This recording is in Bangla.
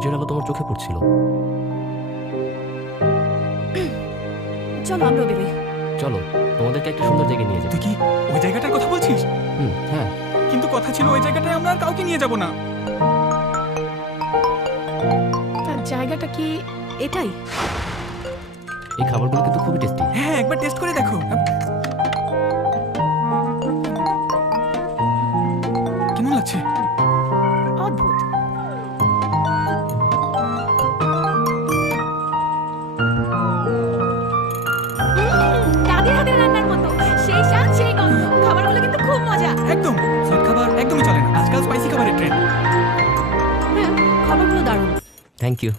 সূর্যের আলো তোমার চোখে পড়ছিল। চলো আমরা বেরোই। চলো তোমাদেরকে একটা সুন্দর জায়গায় নিয়ে যাই। তুই কি ওই জায়গাটার কথা বলছিস? হ্যাঁ। কিন্তু কথা ছিল ওই জায়গাটায় আমরা আর কাউকে নিয়ে যাব না। তার জায়গাটা কি এটাই? এই খাবারগুলো কিন্তু খুবই টেস্টি। হ্যাঁ একবার টেস্ট করে দেখো। কেমন লাগছে? অদ্ভুত। দাদির হাতের রান্নার মতো সেই স্বাদ সেই গন্ধ। খাবারগুলো কিন্তু খুব মজা। একদম সফট খাবার একদমই চলে না, আজকাল স্পাইসি খাবারের ট্রেন্ড। হ্যাঁ, খাবারগুলো দারুণ। Thank you.